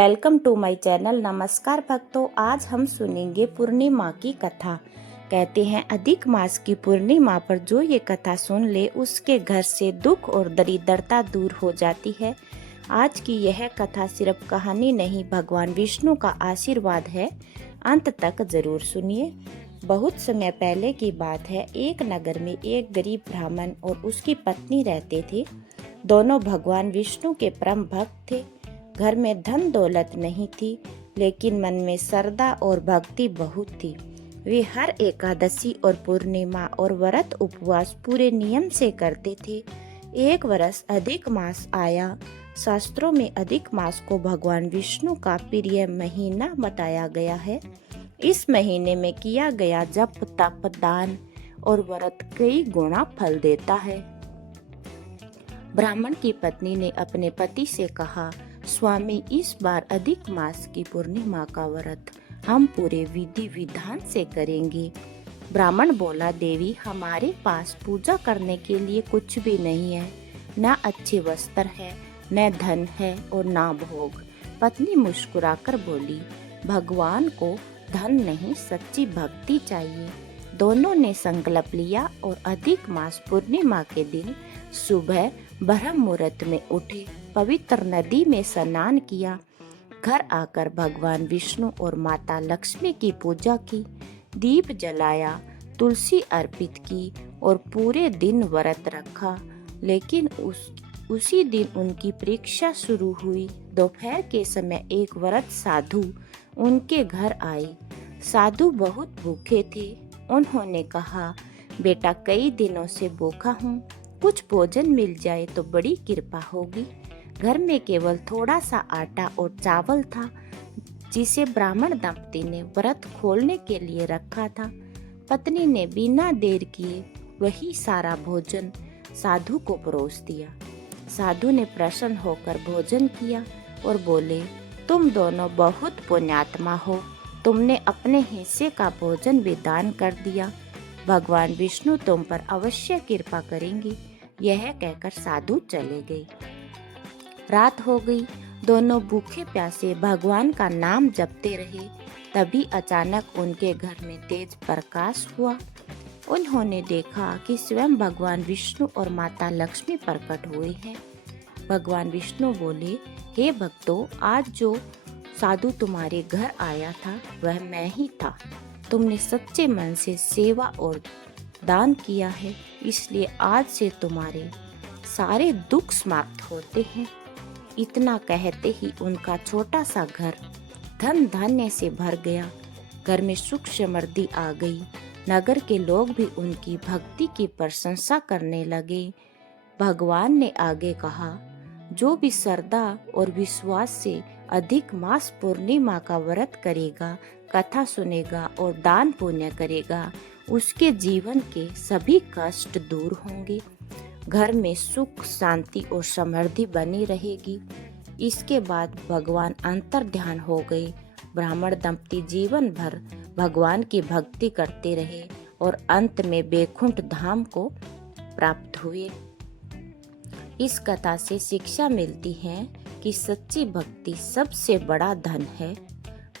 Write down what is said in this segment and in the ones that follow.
Welcome to my channel. नमस्कार भक्तों, आज हम सुनेंगे पूर्णिमा की कथा। कहते हैं अधिक मास की पूर्णिमा पर जो ये कथा सुन ले उसके घर से दुख और दरिद्रता दूर हो जाती है। आज की यह कथा सिर्फ कहानी नहीं, भगवान विष्णु का आशीर्वाद है। अंत तक जरूर सुनिए। बहुत समय पहले की बात है। एक नगर में एक गरीब ब्राह्मण और उसकी पत्नी रहते थे। दोनों भगवान विष्णु के परम भक्त थे। घर में धन दौलत नहीं थी, लेकिन मन में श्रद्धा और भक्ति बहुत थी। वे हर एकादशी और पूर्णिमा और व्रत उपवास पूरे नियम से करते थे। एक वर्ष अधिक मास आया। शास्त्रों में अधिक मास को भगवान विष्णु का प्रिय महीना बताया गया है। इस महीने में किया गया जप, तप, दान और व्रत कई गुना फल देता है। ब्राह्मण की पत्नी ने अपने पति से कहा, स्वामी, इस बार अधिक मास की पूर्णिमा का व्रत हम पूरे विधि विधान से करेंगे। ब्राह्मण बोला, देवी, हमारे पास पूजा करने के लिए कुछ भी नहीं है। न अच्छे वस्त्र है, न धन है और न भोग। पत्नी मुस्कुराकर बोली, भगवान को धन नहीं, सच्ची भक्ति चाहिए। दोनों ने संकल्प लिया और अधिक मास पूर्णिमा के दिन सुबह ब्रह्म मुहूर्त में उठे, पवित्र नदी में स्नान किया। घर आकर भगवान विष्णु और माता लक्ष्मी की पूजा की, दीप जलाया, तुलसी अर्पित की और पूरे दिन व्रत रखा। लेकिन उसी दिन उनकी परीक्षा शुरू हुई। दोपहर के समय एक व्रत साधु उनके घर आए। साधु बहुत भूखे थे। उन्होंने कहा, बेटा, कई दिनों से भूखा हूँ, कुछ भोजन मिल जाए तो बड़ी कृपा होगी। घर में केवल थोड़ा सा आटा और चावल था, जिसे ब्राह्मण दंपति ने व्रत खोलने के लिए रखा था। पत्नी ने बिना देर किए वही सारा भोजन साधु को परोस दिया। साधु ने प्रसन्न होकर भोजन किया और बोले, तुम दोनों बहुत पुण्यात्मा हो। तुमने अपने हिस्से का भोजन भी दान कर दिया। भगवान विष्णु तुम पर अवश्य कृपा करेंगे। यह कहकर साधु चले गए। रात हो गई। दोनों भूखे प्यासे भगवान का नाम जपते रहे। तभी अचानक उनके घर में तेज प्रकाश हुआ। उन्होंने देखा कि स्वयं भगवान विष्णु और माता लक्ष्मी प्रकट हुए हैं। भगवान विष्णु बोले, हे भक्तों, आज जो साधु तुम्हारे घर आया था वह मैं ही था। तुमने सच्चे मन से सेवा और दान किया है, इसलिए आज से तुम्हारे सारे दुख समाप्त होते हैं। इतना कहते ही उनका छोटा सा घर धन धान्य से भर गया। घर में सुख समृद्धि आ गई। नगर के लोग भी उनकी भक्ति की प्रशंसा करने लगे। भगवान ने आगे कहा, जो भी श्रद्धा और विश्वास से अधिक मास पूर्णिमा का व्रत करेगा, कथा सुनेगा और दान पुण्य करेगा, उसके जीवन के सभी कष्ट दूर होंगे। घर में सुख, शांति और समृद्धि बनी रहेगी। इसके बाद भगवान अंतर ध्यान हो गए। ब्राह्मण दंपति जीवन भर भगवान की भक्ति करते रहे और अंत में बैकुंठ धाम को प्राप्त हुए। इस कथा से शिक्षा मिलती है कि सच्ची भक्ति सबसे बड़ा धन है।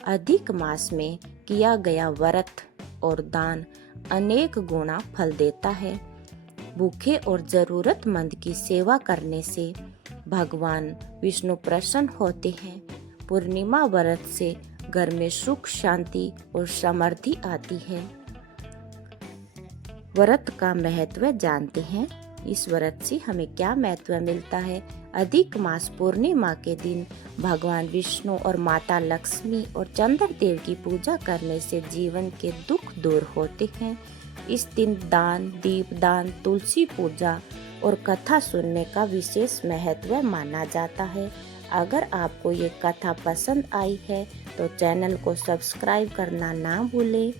अधिक मास में किया गया व्रत और दान अनेक गुना फल देता है। भूखे और जरूरतमंद की सेवा करने से भगवान विष्णु प्रसन्न होते हैं। पूर्णिमा व्रत से घर में सुख, शांति और समृद्धि आती है। व्रत का महत्व जानते हैं। इस व्रत से हमें क्या महत्व मिलता है? अधिक मास पूर्णिमा के दिन भगवान विष्णु और माता लक्ष्मी और चंद्र देव की पूजा करने से जीवन के दुख दूर होते हैं। इस दिन दान, दीपदान, तुलसी पूजा और कथा सुनने का विशेष महत्व माना जाता है। अगर आपको ये कथा पसंद आई है तो चैनल को सब्सक्राइब करना ना भूलें।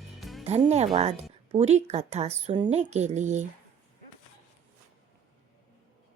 धन्यवाद पूरी कथा सुनने के लिए।